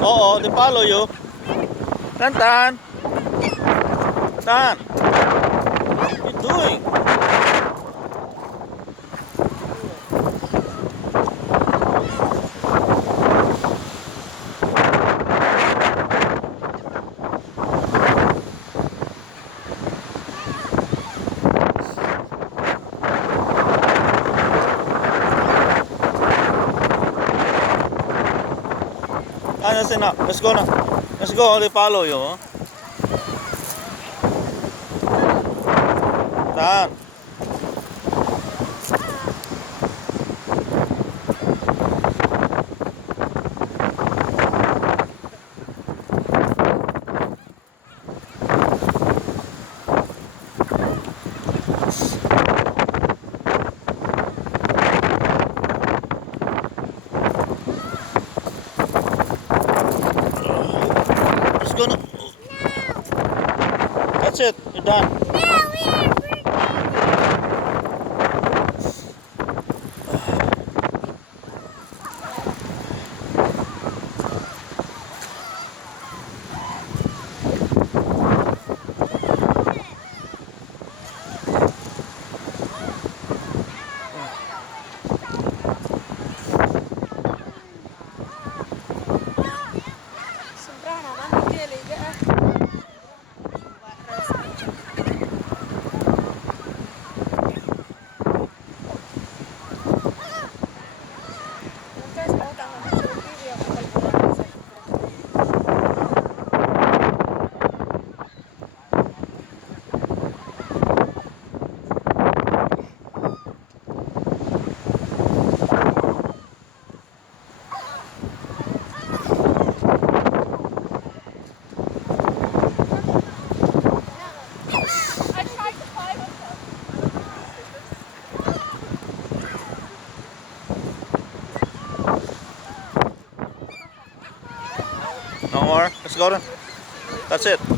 Oo, they follow you. Tan Tan. Tan. What are you doing? Ah, that's enough. Let's go now. Let's go. They follow you. Huh? Tan. Let's go now. That's it. You're done. Sobra naman, hindi liga ah. Guys, mau tangan sa TV ako kalburan sa No more. Let's go then. That's it.